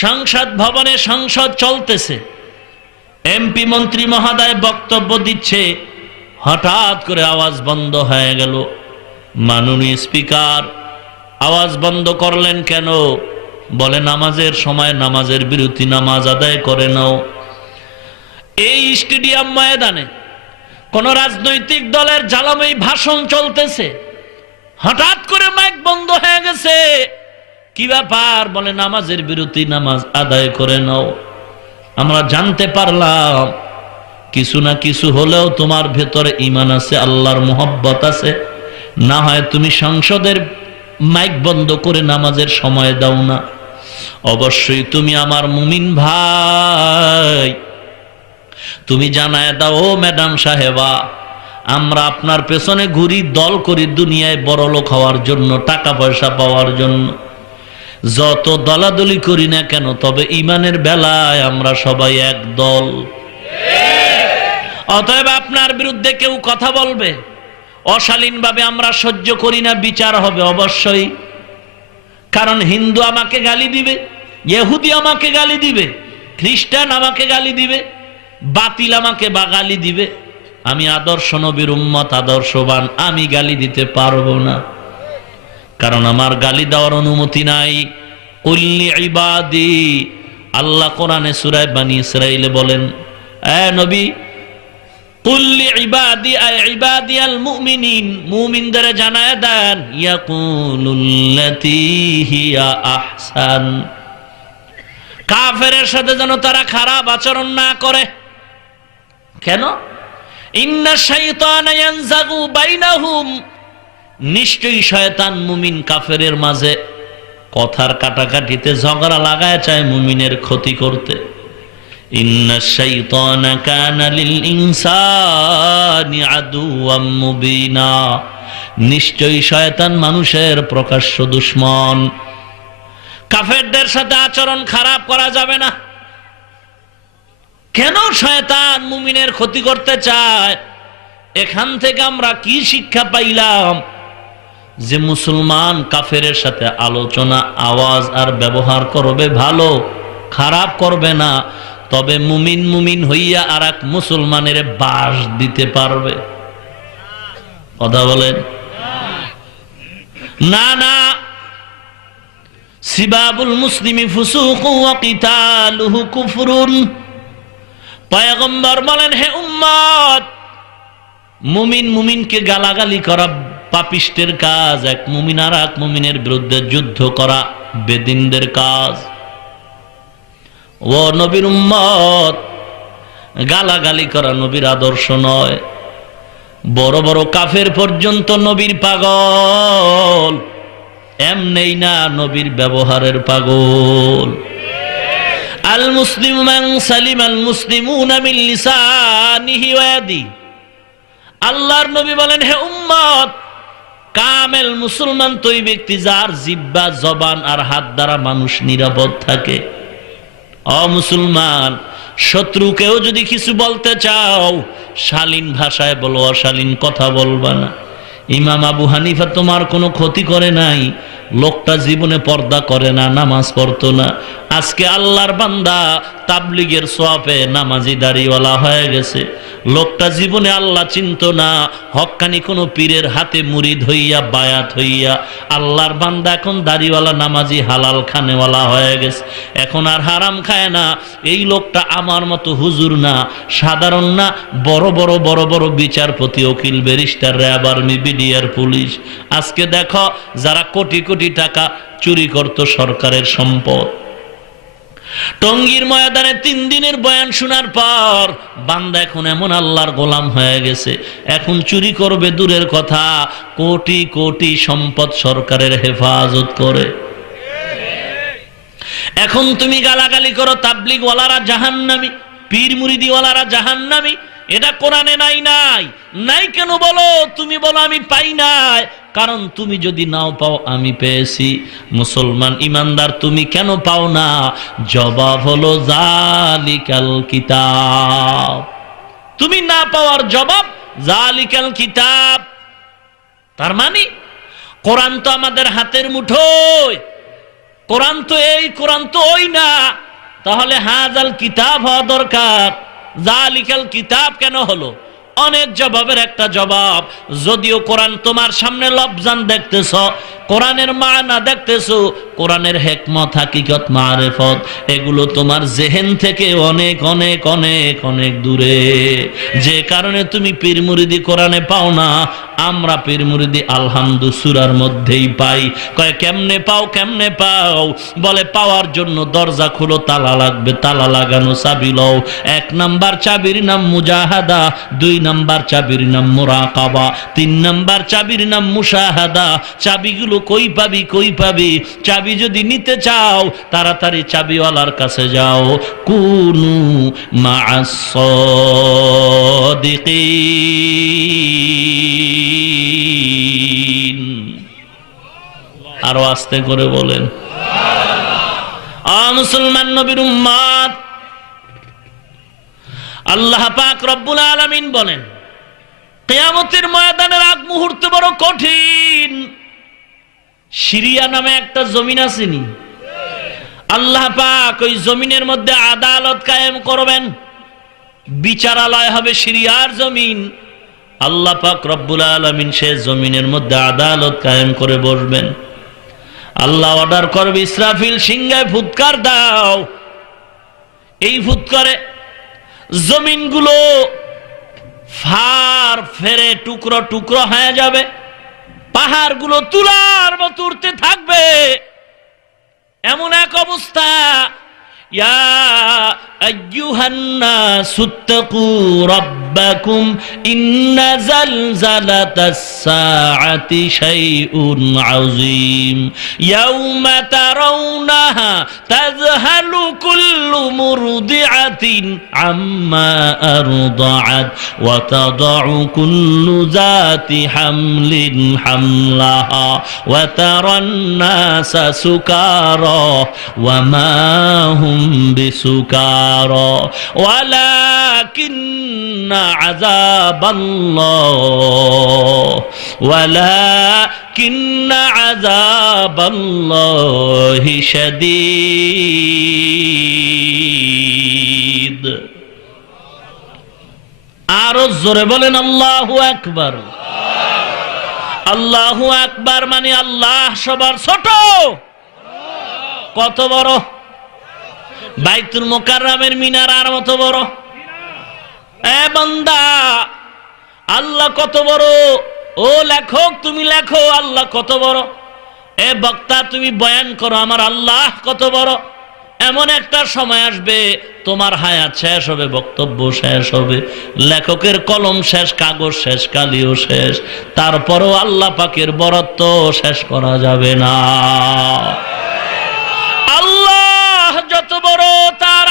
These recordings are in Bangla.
সংসদ ভবনে সংসদ চলতেছে, এমপি মন্ত্রী মহোদয় বক্তব্য দিচ্ছে, হঠাৎ করে আওয়াজ বন্ধ হয়ে গেল। মাননীয় স্পিকার, আওয়াজ বন্ধ করলেন কেন? বলে নামাজের সময় নামাজের বিরতি, নামাজ আদায় করে নাও। এই স্টেডিয়াম ময়দানে কোন রাজনৈতিক দলের জ্বালাময়ী ভাষণ চলতেছে, হঠাৎ করে মাইক বন্ধ হয়ে গেছে। কি ব্যাপার? বলে নামাজের বিরতি, নামাজ আদায় করে নাও। আমরা জানতে পারলাম কিছু না কিছু হলেও তোমার ভেতরে ঈমান আছে, আল্লাহর মোহব্বত আছে, না হয় তুমি সংসদের মাইক বন্ধ করে নামাজের সময় দাও না। অবশ্যই তুমি আমার মুমিন ভাই, তুমি জানায় দাও, ও ম্যাডাম সাহেবা, আমরা আপনার পেছনে ঘুরি, দল করি দুনিয়ায় বড়লোক হওয়ার জন্য, টাকা পয়সা পাওয়ার জন্য। যত দলাদলি করি না কেন, তবে ঈমানের বেলায় আমরা সবাই এক দল। অতএব আপনার বিরুদ্ধে কেউ কথা বলবে, অশালীনভাবে আমরা সহ্য করি না, বিচার হবে অবশ্যই। কারণ হিন্দু আমাকে গালি দিবে, ইহুদি আমাকে গালি দিবে, খ্রিস্টান আমাকে গালি দিবে, বাতিল আমাকে বা গালি দিবে। আমি আদর্শ নবীর উম্মত, আদর্শবান, আমি গালি দিতে পারবো না, কারণ আমার গালি দেওয়ার অনুমতি নাই। কুল্লি ইবাদি, আল্লাহ কোরআনে সূরা বনী ইসরাঈলে বলেন, এ নবী, কুল্লি ইবাদি আই ইবাদিয়াল মুমিনিন, মুমিনদের জানায় দেন, ইয়াকুলুল্লাতী হিয়া আহসান, কাফেরের সাথে যেন তারা খারাপ আচরণ না করে। কেন? ইন্না শাইতানা ইয়ানজাগু বাইনাহুম, নিশ্চয়ই শয়তান মুমিন কাফেরের মাঝে কথার কাটাকাটিতে ঝগড়া লাগায় চায় মুমিনের ক্ষতি করতে। ইন্না শাইতানা কানা লিল ইনসানি আদুওয়াম মুবিনা, নিশ্চয়ই শয়তান মানুষের প্রকাশ্য দুশমন। কাফেরদের সাথে আচরণ খারাপ করা যাবে না। কেন শয়তান মুমিনের ক্ষতি করতে চায়? এখান থেকে আমরা কি শিক্ষা পাইলাম? যে মুসলমান কাফেরের সাথে আলোচনা, আওয়াজ আর ব্যবহার করবে ভালো, খারাপ করবে না, তবে মুমিন মুমিন হইয়া আর এক মুসলমানের বাস দিতে পারবে। কথা বলেন না? না, সিবাবুল মুসলিমি ফুসুকুন ওয়া কিতালুহু কুফরুন। পয়গম্বর বলেন, হে উম্মত, মুমিন মুমিনকে গালাগালি করা পাপিষ্টের কাজ, এক মুমিন আর এক মুমিনের বিরুদ্ধে যুদ্ধ করা বেদিনদের কাজ। ও নবীর উম্মত, গালাগালি করা নবীর আদর্শ নয়। বড় বড় কাফের পর্যন্ত নবীর পাগল, এমনেই না, নবীর ব্যবহারের পাগল। আল মুসলিমু মান সালিমাল মুসলিমুনা মিন লিসানিহি ওয়া ইয়াদিহি, আল্লাহর নবী বলেন, হে উম্মত, কামেল মুসলমান তো ওই ব্যক্তি যার জিহ্বা, জবান আর হাত দ্বারা মানুষ নিরাপদ থাকে। অমুসলমান শত্রুকেও যদি কিছু বলতে চাও, শালীন ভাষায় বলো, অশালীন কথা বলবা না। ইমাম আবু হানিফা তোমার কোনো ক্ষতি করে নাই, লোকটা জীবনে পর্দা করে না, নামাজ পড়তো না, আজকে আল্লাহর বান্দা, তাবলিগের সোয়াবে নামাজি দাড়িওয়ালা হয়ে গেছে। লোকটা জীবনে আল্লাহ চিনত না, হক্কানি কোনো পীরের হাতে মুরিদ হইয়া, বায়াত হইয়া আল্লাহর বান্দা এখন দাড়িওয়ালা, নামাজি, হালাল খানেওয়ালা হয়ে গেছে, এখন আর হারাম খায় না। এই লোকটা আমার মতো হুজুর না, সাধারণ না, বড় বড় বড় বড় বিচারপতি, উকিল, barrister, RAB, army, BDR, police. আজকে দেখো যারা কোটি কোটি টাকা চুরি করত সরকারের সম্পদ, টঙ্গীর ময়দানে 3 দিনের বয়ান শোনার পর বান্দা এখন এমন আল্লাহর গোলাম হয়ে গেছে, এখন চুরি করবে দূরের কথা, কোটি কোটি সম্পদ সরকারের হেফাজত করে। এখন তুমি গালাগালি করো, তাবলিগওয়ালারা জাহান্নামী, পীর মুরিদিওয়ালারা জাহান্নামী, এটা কোরআনে নাই। নাই নাই কেন বলো? তুমি বলো আমি পাই নাই, কারণ তুমি যদি নাও পাও আমি পেয়েছি। মুসলমান ইমানদার তুমি কেন পাও না? জবাব হলো জালিকাল কিতাব। তুমি না পাওয়ার জবাব জালিকাল কিতাব। তার মানে কোরআন তো আমাদের হাতের মুঠোয়, কোরআন তো এই, কোরআন তো ওই না, তাহলে হাজাল কিতাব হওয়া দরকার। জালিকাল কিতাব কেন হলো? অনেক জবাবের একটা জবাব, যদিও কোরআন তোমার সামনে লফজান দেখতেছ, কোরআনের মানা দেখতেছো, কোরআনের হেকমত, হাকিকত, মারেফত এগুলো তোমার জেহেন থেকে অনেক অনেক অনেক অনেক দূরে, যে কারণে তুমি পীর মুরিদি কোরআনে পাও না। আমরা পীর মুরিদি আলহামদু সূরার মধ্যেই পাই। কয় কেমনে পাও, কেমনে পাও? বলে পাওয়ার জন্য দরজা খুলো, তালা লাগবে, তালা লাগানো চাবি লও। 1 নাম্বার চাবির নাম মুজাহাদা, 2 নাম্বার চাবির নাম মুরাকাবা, 3 নাম্বার চাবির নাম মুশাহাদা। চাবিগুলো কই পাবি, কই পাবি? চাবি যদি নিতে চাও তাড়াতাড়ি চাবিওয়ালার কাছে যাও। কুনু মা'আস সাদিকিন। আরো আস্তে করে বলেন। মুসলমান নবীর উম্মত, আল্লাহ পাক রব্বুল আলামিন বলেন, কিয়ামতের ময়দানের আগ মুহূর্ত বড় কঠিন। সিরিয়া নামে একটা জমিন আসেনি? আল্লাহ পাক ওই জমিনের মধ্যে আদালত কায়েম করবেন, বিচারালয় হবে সিরিয়ার জমিন। আল্লাহ পাক রব্বুল আলামিন সে জমিনের মধ্যে আদালত কায়েম করে বসবেন। আল্লাহ অর্ডার করবে, ইসরাফিল সিংহায় ফুৎকার দাও। এই ফুৎকারে জমিনগুলো ফার ফেরে টুকরো টুকরো হয়ে যাবে, পাহাড়গুলো তুলার মতো উঠতে থাকবে। এমন এক অবস্থা, ইয়া আইয়ুহান নাসু তাকু রাব্বাকুম ইন্না জালজালাতাস সাআতি শাইউন আযীম ইয়াওমা তারাউনাহা তাযহালু কুল্লু মুরদিআতিন আম্মা আরদাআত ওয়া তাদাউ কুল্লু যাতি হামলিন হামলাহা ওয়া তারান নাসা সুকারা ওয়া মা হুম বিসুকারা ওয়ালাকিন্না আযাবাল্লাহি শাদীদ। আরো জোরে বলেন আল্লাহু আকবার। আল্লাহু আকবার মানে আল্লাহ সবার ছোট। কত বড়? বাইতুল মুকাররমের মিনারার মতো বড়। এ বান্দা, আল্লাহ কত বড়? ও লেখক তুমি লেখো, আল্লাহ কত বড়? এ বক্তা তুমি বয়ান করো, আমার আল্লাহ কত বড়? এমন একটা সময় আসবে তোমার হায়াত শেষ হবে, বক্তব্য শেষ হবে, লেখকের কলম শেষ, কাগজ শেষ, কালিও শেষ, তারপরও আল্লাহ পাকের বরত্ব শেষ করা যাবে না। আল্লাহ যত বড়, তার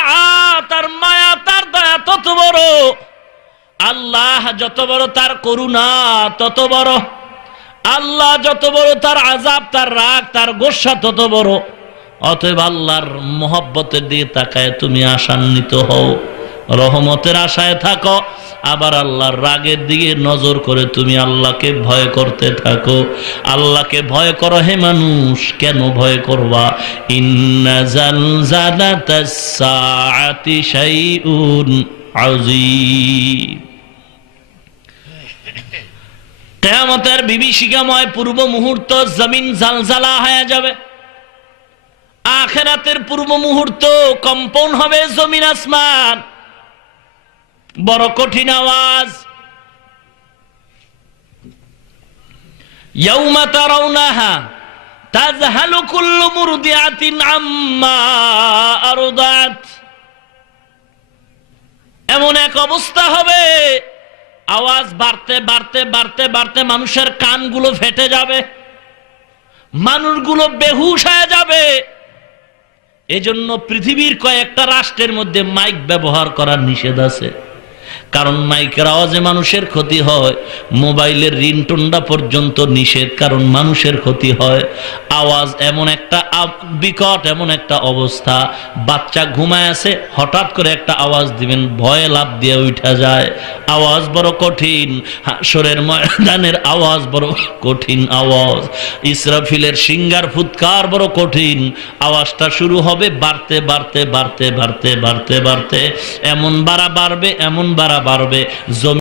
মায়া, তার দয়া তত বড়। আল্লাহ যত বড়, তার করুণা তত বড়। আল্লাহ যত বড়, তার আযাব, তার রাগ, তার গোসা তত বড়। অতএব আল্লাহর মহব্বতের দিকে তাকায় তুমি আশান্বিত হও, রহমতের আশায় থাকো। আবার আল্লাহর রাগের দিকে নজর করে তুমি আল্লাহকে ভয় করতে থাকো। আল্লাহকে ভয় করো হে মানুষ। কেন ভয় করবা? ইন্না জালজালাতাস সাআতি শাইউন আযীম। কিয়ামতের বিভীষিকাময় পূর্ব মুহূর্ত, জমিন জালজালা হয়ে যাবে। আখিরাতের পূর্ব মুহূর্ত, কম্পন হবে জমিন আসমান। বড় কঠিন আওয়াজ। ইয়াউমা তারাউনাহা তাযহালু কুল্লু মুরদিআতিন আম্মা আরদাত। এমন এক অবস্থা হবে, আওয়াজ বাড়তে বাড়তে বাড়তে বাড়তে মানুষের কানগুলো ফেটে যাবে, মানুষগুলো বেহুশ হয়ে যাবে। এজন্য পৃথিবীর কয়েকটা রাষ্ট্রের মধ্যে মাইক ব্যবহার করার নিষেধ আছে। কারণ মাইকের আওয়াজে মানুষের ক্ষতি হয়, মোবাইলের রিংটোনটা পর্যন্ত নিষেধ, কারণ মানুষের ক্ষতি হয়। আওয়াজ এমন একটা বিকট, এমন একটা অবস্থা, বাচ্চা ঘুমায় আছে, হঠাৎ করে একটা আওয়াজ দিবেন, ভয়ে লাফ দিয়ে উঠা যায়। আওয়াজ বড় কঠিন, হাসরের ময়দানের আওয়াজ বড় কঠিন আওয়াজ, ইসরাফিলের সিংহার ফুৎকার বড় কঠিন। আওয়াজটা শুরু হবে বাড়তে বাড়তে বাড়তে বাড়তে বাড়তে বাড়তে, এমন বাড়া বাড়বে, এমন বাড়া বাড়বে, জমি